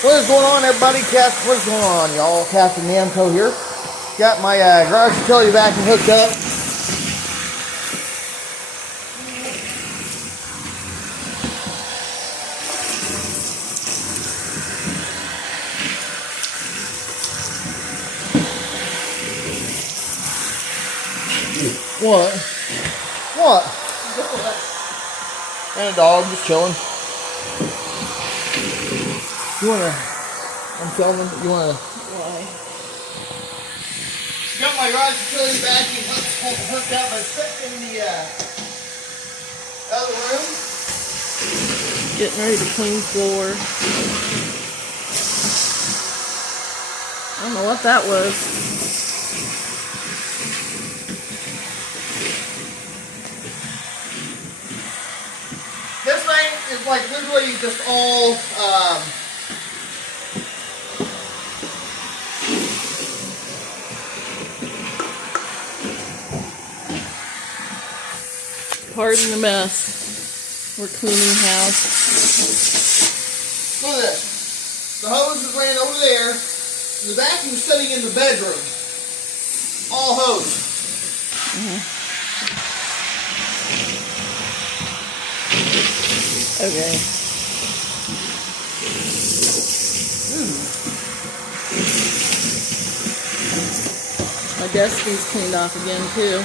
What is going on, everybody? What's going on, y'all? Captain Namco here. Got my garage utility vacuum hooked up. What? What? And a dog just chilling. You wanna? I'm filming. You wanna? Why? Got my garage utility vacuum hooked up. I set in the other room. Getting ready to clean floor. I don't know what that was. This thing is like literally just all Pardon the mess. We're cleaning house. Look at this. The hose is laying over there. The vacuum's sitting in the bedroom. All hose. Okay. My desk needs cleaned off again too.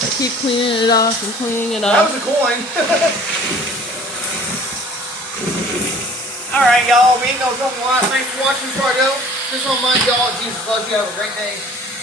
I keep cleaning it off and cleaning it That off. was a coin. Alright, y'all. We ain't gonna talk a lot. Thanks for watching before I go. Just want to remind y'all, Jesus loves you. Have a great day.